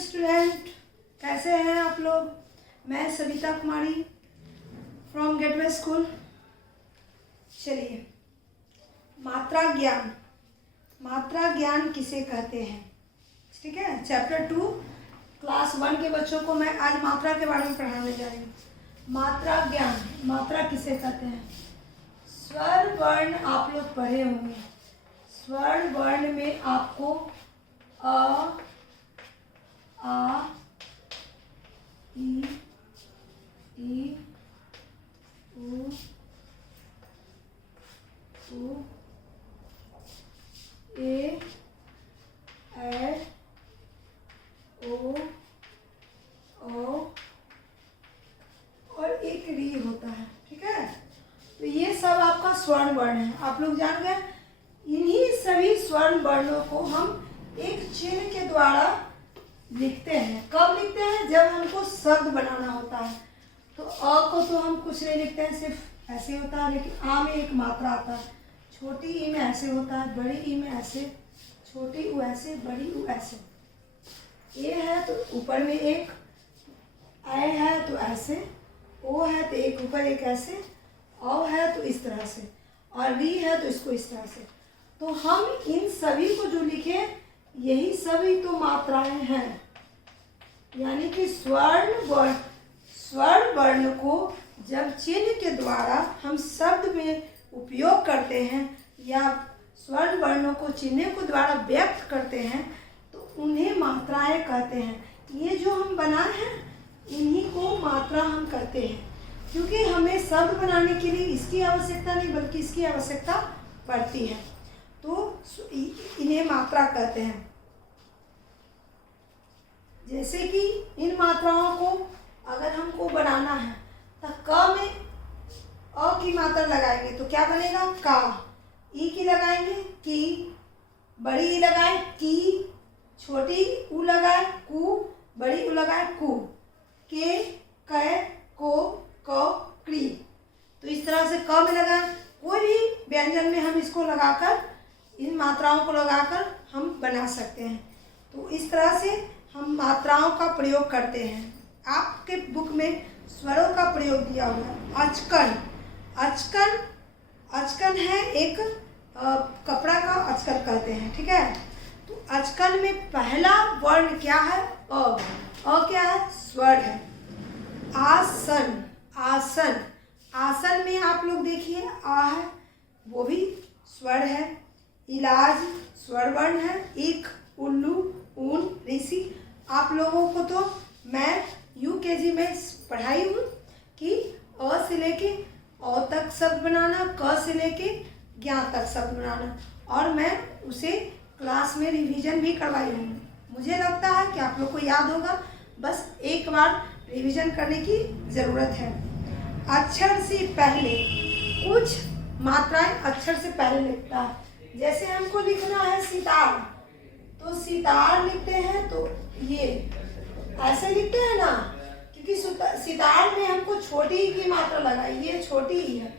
Student, कैसे हैं आप लोग। मैं सविता कुमारी फ्रॉम गेटवे स्कूल। चलिए, मात्रा ज्ञान, मात्रा ज्ञान किसे कहते हैं, ठीक है। चैप्टर 2 क्लास 1 के बच्चों को मैं आज मात्रा के बारे में पढ़ाने जा रही हूँ। मात्रा ज्ञान, मात्रा किसे कहते हैं। स्वर वर्ण आप लोग पढ़े होंगे। स्वर वर्ण में आपको अ, आ, ई, उ, ए, ओ, और एक री होता है, ठीक है। तो ये सब आपका स्वर्ण वर्ण है, आप लोग जान गए। इन्हीं सभी स्वर्ण वर्णों को हम एक चिन्ह के द्वारा लिखते हैं। कब लिखते हैं, जब हमको शब्द बनाना होता है। तो अ को तो हम कुछ नहीं लिखते हैं, सिर्फ ऐसे होता है। लेकिन आ में एक मात्रा आता है, छोटी ई में ऐसे होता है, बड़ी ई में ऐसे, छोटी उ ऐसे, बड़ी उ ऐसे। ए है तो ऊपर में एक, ऐ है तो ऐसे, ओ है तो एक ऊपर एक ऐसे, औ है तो इस तरह से, और री है तो इसको इस तरह से। तो हम इन सभी को जो लिखे, यही सभी तो मात्राएं हैं। यानी कि स्वर्ण वर्ण को जब चिन्ह के द्वारा हम शब्द में उपयोग करते हैं या स्वर्ण वर्णों को चिन्ह के द्वारा व्यक्त करते हैं, तो उन्हें मात्राएं कहते हैं। ये जो हम बनाए हैं, इन्हीं को मात्रा हम कहते हैं। क्योंकि हमें शब्द बनाने के लिए इसकी आवश्यकता नहीं, बल्कि इसकी आवश्यकता पड़ती है, तो इन्हें मात्रा कहते हैं। जैसे कि इन मात्राओं को अगर हमको बनाना है, तो क में अ की मात्रा लगाएंगे तो क्या बनेगा, का। ई की लगाएंगे की, बड़ी ई लगाए की, छोटी उ लगाए कु, बड़ी उ लगाए कु, के, कै, को, क, क्री। तो इस तरह से क में लगाए, कोई भी व्यंजन में हम इसको लगाकर, इन मात्राओं को लगाकर हम बना सकते हैं। तो इस तरह से हम मात्राओं का प्रयोग करते हैं। आपके बुक में स्वरों का प्रयोग दिया हुआ है। अचकन, अचकन, अचकन है एक कपड़ा का अचकन कहते हैं, ठीक है। तो अचकन में पहला वर्ण क्या है, अ क्या है, स्वर है। आसन, आसन, आसन में आप लोग देखिए आ है, वो भी स्वर है। इलाज स्वर वर्ण है। इक, उल्लू, ऊन, ऋषि। आप लोगों को तो मैं UKG में पढ़ाई हूँ कि अ से लेके औ तक शब्द बनाना, क से लेके ज्ञ तक शब्द बनाना, और मैं उसे क्लास में रिवीजन भी करवाई हूँ। मुझे लगता है कि आप लोग को याद होगा, बस एक बार रिवीजन करने की ज़रूरत है। अक्षर से पहले, कुछ मात्राएं अक्षर से पहले लिखता है। जैसे हमको लिखना है सितार, तो सितार लिखते हैं तो ये ऐसे लिखते हैं ना, क्योंकि सितार में हमको छोटी ई की मात्रा लगाई, ये छोटी ई है।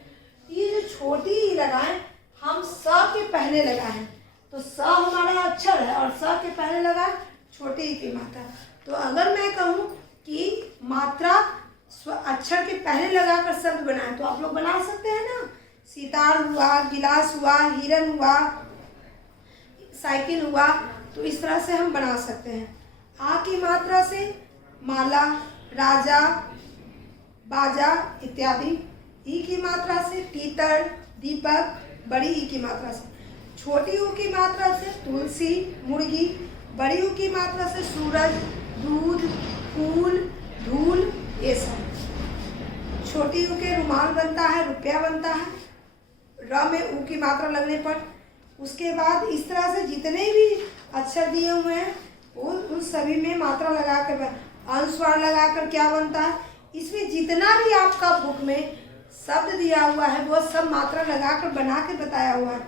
ये जो छोटी ई लगाएं, हम स के पहले लगाएं, तो स हमारा अक्षर है और स के पहले लगाएं छोटी ई की मात्रा। तो अगर मैं कहूँ कि मात्रा अक्षर के पहले लगाकर शब्द बनाएं, तो आप लोग बना सकते हैं ना। सितार हुआ, गिलास हुआ, हिरन हुआ, साइकिल हुआ। तो इस तरह से हम बना सकते हैं। आ की मात्रा से माला, राजा, बाजा इत्यादि। ई की मात्रा से तीतर, दीपक। बड़ी ई की मात्रा से, छोटी ऊ की मात्रा से तुलसी, मुर्गी। बड़ी ऊ की मात्रा से सूरज, दूध, फूल, धूल, ये सब। छोटी ऊ के रुमाल बनता है, रुपया बनता है, र में ऊ की मात्रा लगने पर। उसके बाद इस तरह से जितने भी अक्षर दिए हुए हैं, वो उन सभी में मात्रा लगाकर, अनुस्वार लगाकर क्या बनता है। इसमें जितना भी आपका बुक में शब्द दिया हुआ है, वो सब मात्रा लगाकर बना के बताया हुआ है।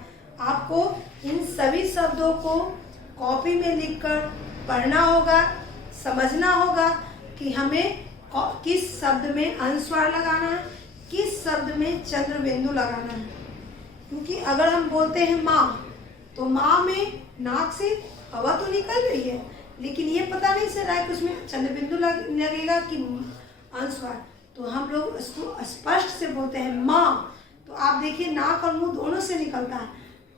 आपको इन सभी शब्दों को कॉपी में लिखकर पढ़ना होगा, समझना होगा कि हमें किस शब्द में अनुस्वार लगाना है, किस शब्द में चंद्र बिंदु लगाना है। क्योंकि अगर हम बोलते हैं माँ, तो माँ में नाक से हवा तो निकल रही है, लेकिन ये पता नहीं चल रहा है कि उसमें चंद्र बिंदु लगेगा कि अनुस्वार। तो हम लोग इसको स्पष्ट से बोलते हैं माँ। तो आप देखिए नाक और मुंह दोनों से निकलता है,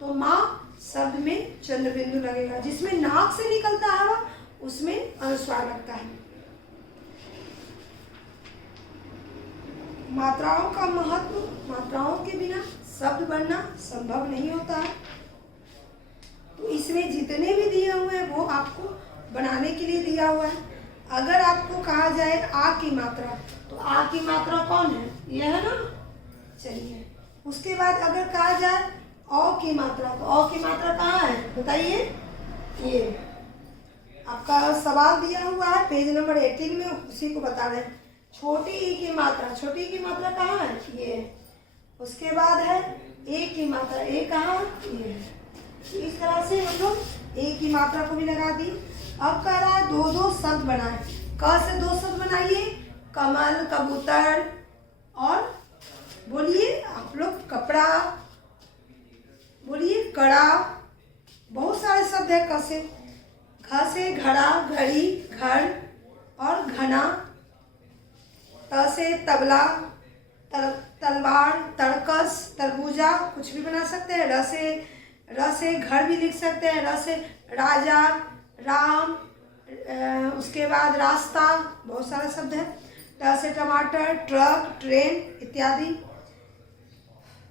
तो माँ शब्द में चंद्र बिंदु लगेगा। जिसमें नाक से निकलता है हवा उसमें अनुस्वार लगता है। मात्राओं का महत्व, मात्राओं के बिना शब्द बनना संभव नहीं होता है। तो इसमें जितने भी दिए हुए हैं वो आपको बनाने के लिए दिया हुआ है। अगर आपको कहा जाए आ की मात्रा, तो आ की मात्रा कौन है? ये है ना। चलिए, उसके बाद अगर कहा जाए औ की मात्रा, तो औ की मात्रा कहाँ है बताइए? ये आपका सवाल दिया हुआ है पेज नंबर 18 में, उसी को बता रहे हैं। छोटी ई की मात्रा, छोटी ई की मात्रा कहाँ है? ये। उसके बाद है ए की मात्रा, ए कहाँ? ये। इस तरह से हम लोग ए की मात्रा को भी लगा दी। अब कह रहा है दो दो शब्द बनाए। क से दो शब्द बनाइए, कमल, कबूतर, और बोलिए आप लोग कपड़ा, बोलिए कड़ा। बहुत सारे शब्द है क से। घ से घड़ा, घड़ी, घर और घना। त से तबला, तलवार, तड़कस, तरबूजा, कुछ भी बना सकते हैं। र से घर भी लिख सकते हैं। र से राजा, राम, उसके बाद रास्ता, बहुत सारा शब्द है। ट से टमाटर, ट्रक, ट्रेन इत्यादि।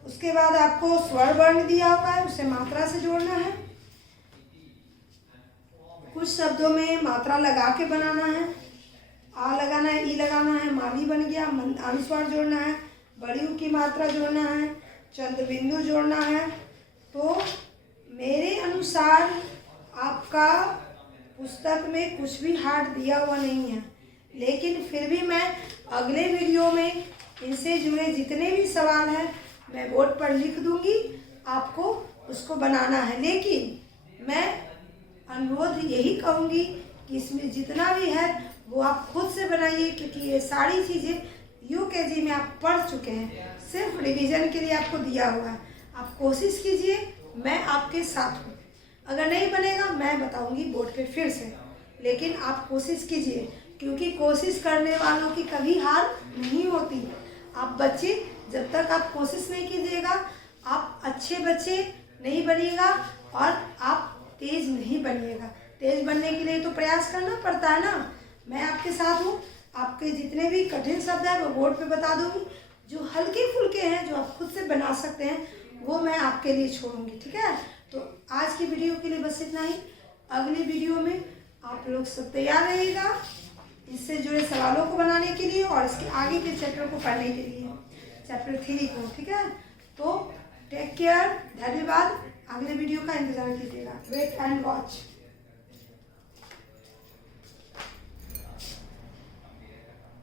उसके बाद आपको स्वर वर्ण दिया हुआ है, उसे मात्रा से जोड़ना है। कुछ शब्दों में मात्रा लगा के बनाना है। आ लगाना है, ई लगाना है, माली बन गया। अनुस्वार जोड़ना है, बड़ी ऊ की मात्रा जोड़ना है, चंद्र बिंदु जोड़ना है। तो मेरे अनुसार आपका पुस्तक में कुछ भी हार्ड दिया हुआ नहीं है, लेकिन फिर भी मैं अगले वीडियो में इनसे जुड़े जितने भी सवाल हैं मैं बोर्ड पर लिख दूंगी, आपको उसको बनाना है। लेकिन मैं अनुरोध यही कहूँगी कि इसमें जितना भी है वो आप खुद से बनाइए, क्योंकि ये सारी चीज़ें यूकेजी में आप पढ़ चुके हैं। सिर्फ रिवीजन के लिए आपको दिया हुआ है। आप कोशिश कीजिए, मैं आपके साथ हूँ। अगर नहीं बनेगा मैं बताऊंगी बोर्ड पे फिर से, लेकिन आप कोशिश कीजिए, क्योंकि कोशिश करने वालों की कभी हार नहीं होती। आप बच्चे जब तक आप कोशिश नहीं कीजिएगा, आप अच्छे बच्चे नहीं बनिएगा और आप तेज नहीं बनिएगा। तेज बनने के लिए तो प्रयास करना पड़ता है ना। मैं आपके साथ हूँ। आपके जितने भी कठिन शब्द हैं वो बोर्ड पे बता दूंगी। जो हल्के फुल्के हैं, जो आप खुद से बना सकते हैं, वो मैं आपके लिए छोड़ूंगी। ठीक है, तो आज की वीडियो के लिए बस इतना ही। अगली वीडियो में आप लोग सब तैयार रहिएगा इससे जुड़े सवालों को बनाने के लिए और इसके आगे के चैप्टर को पढ़ने के लिए, चैप्टर 3 को। ठीक है, तो टेक केयर, धन्यवाद। अगले वीडियो का इंतजार कीजिएगा। Wait and watch.